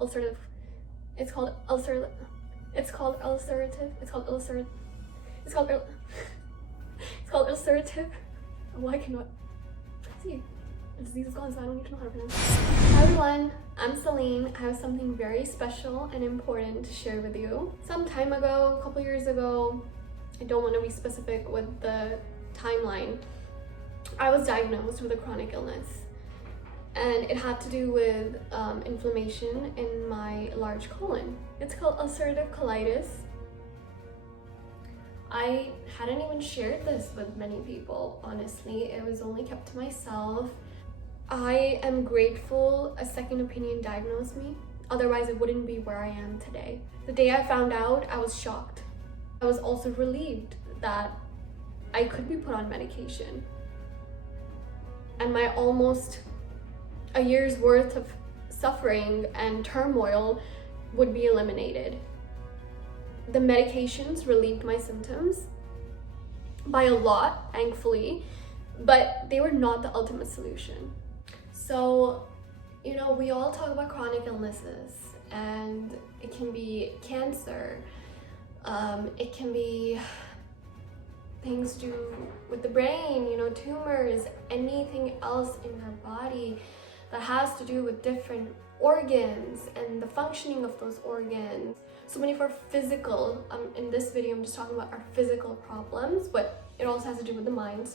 ulcerative. It's called ulcerative. It's called ulcerative. It's called ulcerative. It's called it's called ulcerative. Why cannot see? The disease is gone, so I don't need to know how to pronounce it. Hi everyone, I'm Celine. I have something very special and important to share with you. Some time ago, a couple years ago, I don't want to be specific with the timeline, I was diagnosed with a chronic illness, and it had to do with inflammation in my large colon. It's called ulcerative colitis. I hadn't even shared this with many people, honestly. It was only kept to myself. I am grateful a second opinion diagnosed me. Otherwise, I wouldn't be where I am today. The day I found out, I was shocked. I was also relieved that I could be put on medication. And my almost a year's worth of suffering and turmoil would be eliminated. The medications relieved my symptoms by a lot, thankfully, but they were not the ultimate solution. So, you know, we all talk about chronic illnesses, and it can be cancer, it can be things to do with the brain, you know, tumors, anything else in your body that has to do with different organs and the functioning of those organs. So many of our physical, in this video I'm just talking about our physical problems, but it also has to do with the mind.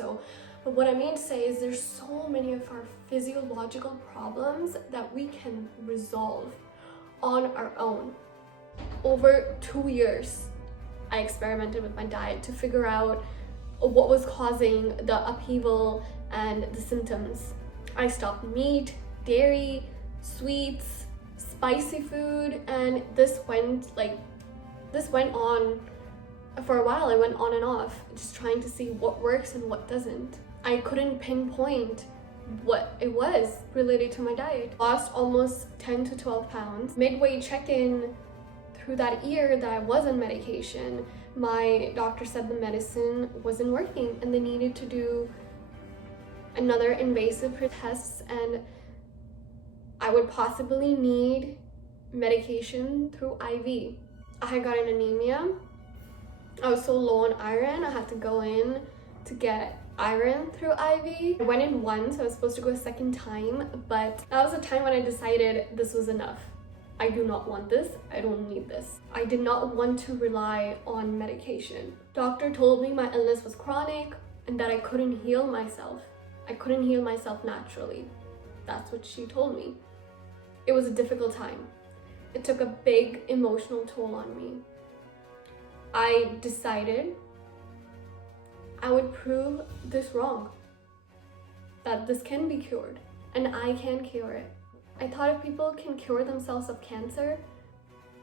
But what I mean to say is there's so many of our physiological problems that we can resolve on our own. Over 2 years, I experimented with my diet to figure out what was causing the upheaval and the symptoms. I stopped meat, dairy, sweets, spicy food, and this went on for a while. I went on and off, just trying to see what works and what doesn't. I couldn't pinpoint what it was related to my diet. Lost almost 10 to 12 pounds. Midway check-in through that year that I was on medication, my doctor said the medicine wasn't working and they needed to do another invasive tests, and I would possibly need medication through IV. I had gotten anemia. I was so low on iron, I had to go in to get iron through IV. I went in once, I was supposed to go a second time, but that was the time when I decided this was enough. I do not want this, I don't need this. I did not want to rely on medication. Doctor told me my illness was chronic and that I couldn't heal myself. I couldn't heal myself naturally. That's what she told me. It was a difficult time. It took a big emotional toll on me. I decided I would prove this wrong, that this can be cured, and I can cure it. I thought if people can cure themselves of cancer,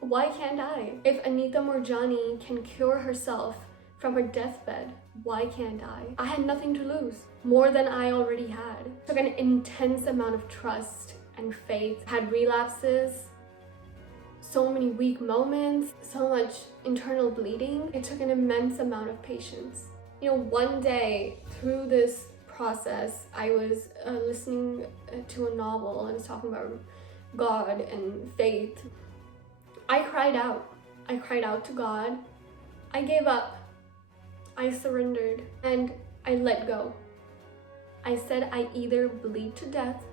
why can't I? If Anita Moorjani can cure herself from her deathbed, why can't I? I had nothing to lose, more than I already had. It took an intense amount of trust and faith. I had relapses, so many weak moments, so much internal bleeding. It took an immense amount of patience. You know, one day through this process, I was listening to a novel and it's talking about God and faith. I cried out. I cried out to God. I gave up. I surrendered and I let go. I said I either bleed to death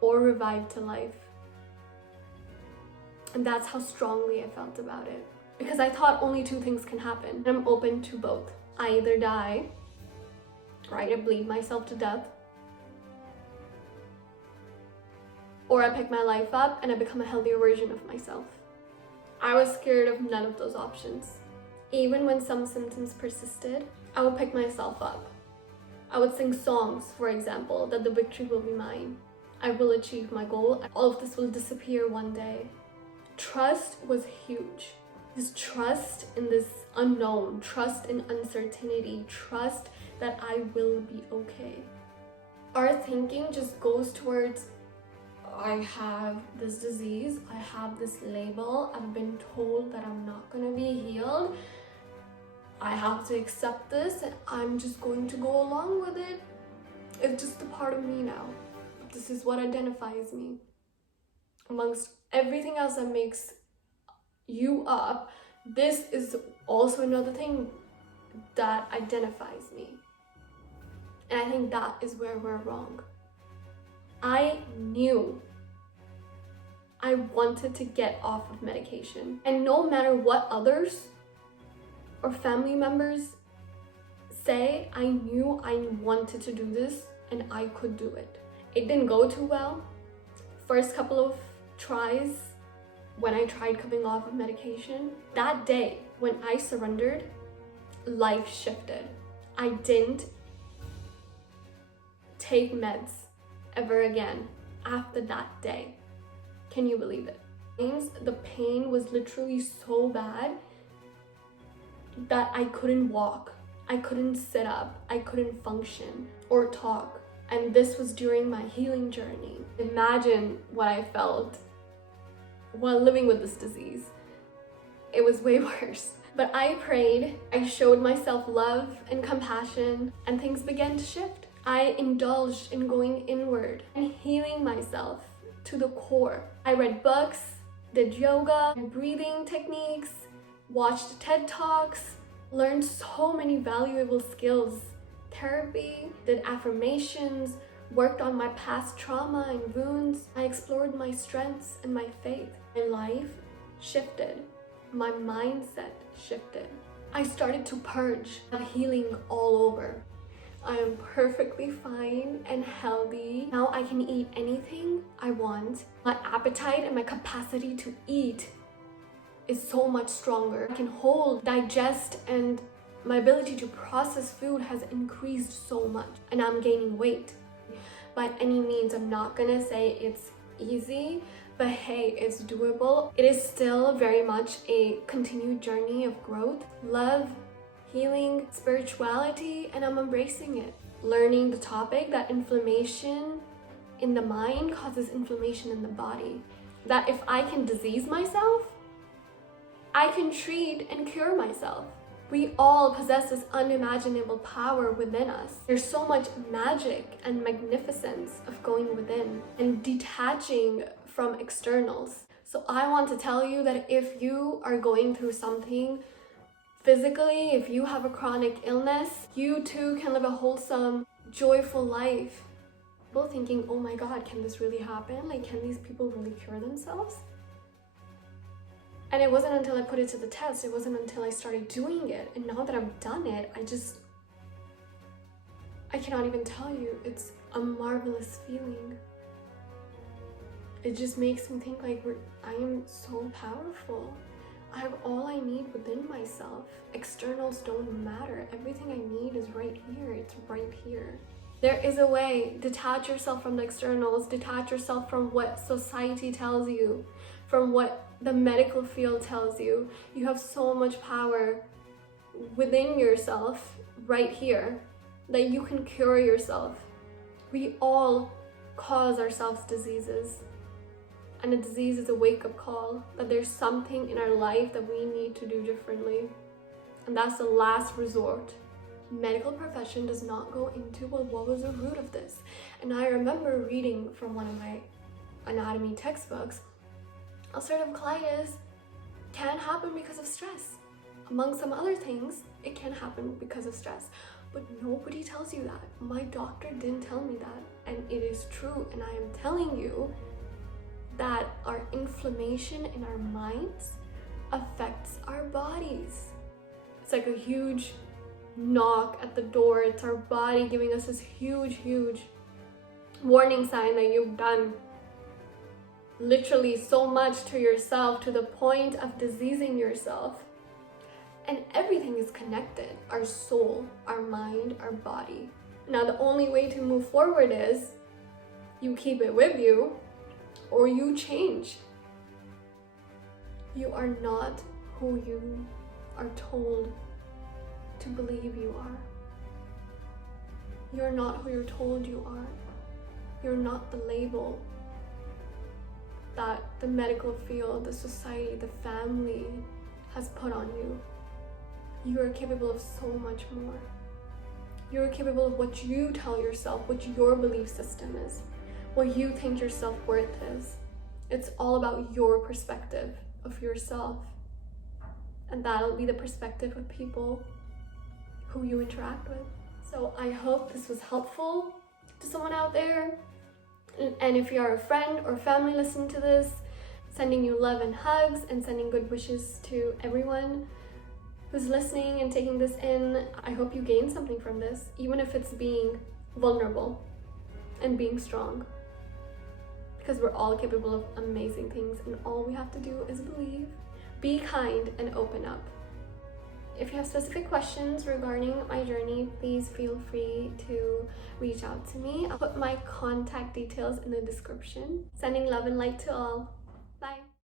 or revive to life. And that's how strongly I felt about it. Because I thought only two things can happen. And I'm open to both. I either die, right, I bleed myself to death, or I pick my life up and I become a healthier version of myself. I was scared of none of those options. Even when some symptoms persisted, I would pick myself up. I would sing songs, for example, that the victory will be mine. I will achieve my goal. All of this will disappear one day. Trust was huge. This trust in this unknown, trust in uncertainty, trust that I will be okay. Our thinking just goes towards, I have this disease, I have this label, I've been told that I'm not gonna be healed, I have to accept this and I'm just going to go along with it. It's just a part of me now. This is what identifies me. Amongst everything else that makes you up, this is also another thing that identifies me. And I think that is where we're wrong. I knew I wanted to get off of medication. And no matter what others or family members say, I knew I wanted to do this and I could do it. It didn't go too well. First couple of tries when I tried coming off of medication, that day when I surrendered, life shifted. I didn't take meds ever again after that day. Can you believe it? The pain was literally so bad that I couldn't walk, I couldn't sit up, I couldn't function or talk. And this was during my healing journey. Imagine what I felt while living with this disease. It was way worse. But I prayed, I showed myself love and compassion, and things began to shift. I indulged in going inward and healing myself to the core. I read books, did yoga, breathing techniques, watched TED Talks, learned so many valuable skills. Therapy, did affirmations, worked on my past trauma and wounds. I explored my strengths and my faith. My life shifted. My mindset shifted. I started to purge, healing all over. I am perfectly fine and healthy. Now I can eat anything I want. My appetite and my capacity to eat is so much stronger. I can hold, digest, and my ability to process food has increased so much. And I'm gaining weight. By any means, I'm not gonna say it's easy, but hey, it's doable. It is still very much a continued journey of growth, love, healing, spirituality, and I'm embracing it. Learning the topic that inflammation in the mind causes inflammation in the body. That if I can disease myself, I can treat and cure myself. We all possess this unimaginable power within us. There's so much magic and magnificence of going within and detaching from externals. So I want to tell you that if you are going through something physically, if you have a chronic illness, you too can live a wholesome, joyful life. People thinking, oh my God, can this really happen? Like, can these people really cure themselves? And it wasn't until I put it to the test, it wasn't until I started doing it. And now that I've done it, I cannot even tell you, it's a marvelous feeling. It just makes me think like I am so powerful. I have all I need within myself. Externals don't matter. Everything I need is right here. It's right here. There is a way. Detach yourself from the externals. Detach yourself from what society tells you, from what the medical field tells you. You have so much power within yourself right here that you can cure yourself. We all cause ourselves diseases. And a disease is a wake-up call that there's something in our life that we need to do differently. And that's the last resort. Medical profession does not go into, well, what was the root of this? And I remember reading from one of my anatomy textbooks, ulcerative colitis can happen because of stress. Among some other things, it can happen because of stress. But nobody tells you that. My doctor didn't tell me that. And it is true. And I am telling you that our inflammation in our minds affects our bodies. It's like a huge knock at the door. It's our body giving us this huge warning sign that you've done literally so much to yourself to the point of diseasing yourself. And everything is connected. Our soul, our mind, our body. Now the only way to move forward is you keep it with you or you change. You are not who you are told to believe you are. You're not who you're told you are. You're not the label that the medical field, the society, the family has put on you. You are capable of so much more. You're capable of what you tell yourself, what your belief system is, what you think your self-worth is. It's all about your perspective of yourself. And that'll be the perspective of people who you interact with. So I hope this was helpful to someone out there. And if you're a friend or family listening to this, sending you love and hugs and sending good wishes to everyone who's listening and taking this in. I hope you gain something from this, even if it's being vulnerable and being strong. Because we're all capable of amazing things, and all we have to do is believe. Be kind and open up. If you have specific questions regarding my journey, please feel free to reach out to me. I'll put my contact details in the description. Sending love and light to all.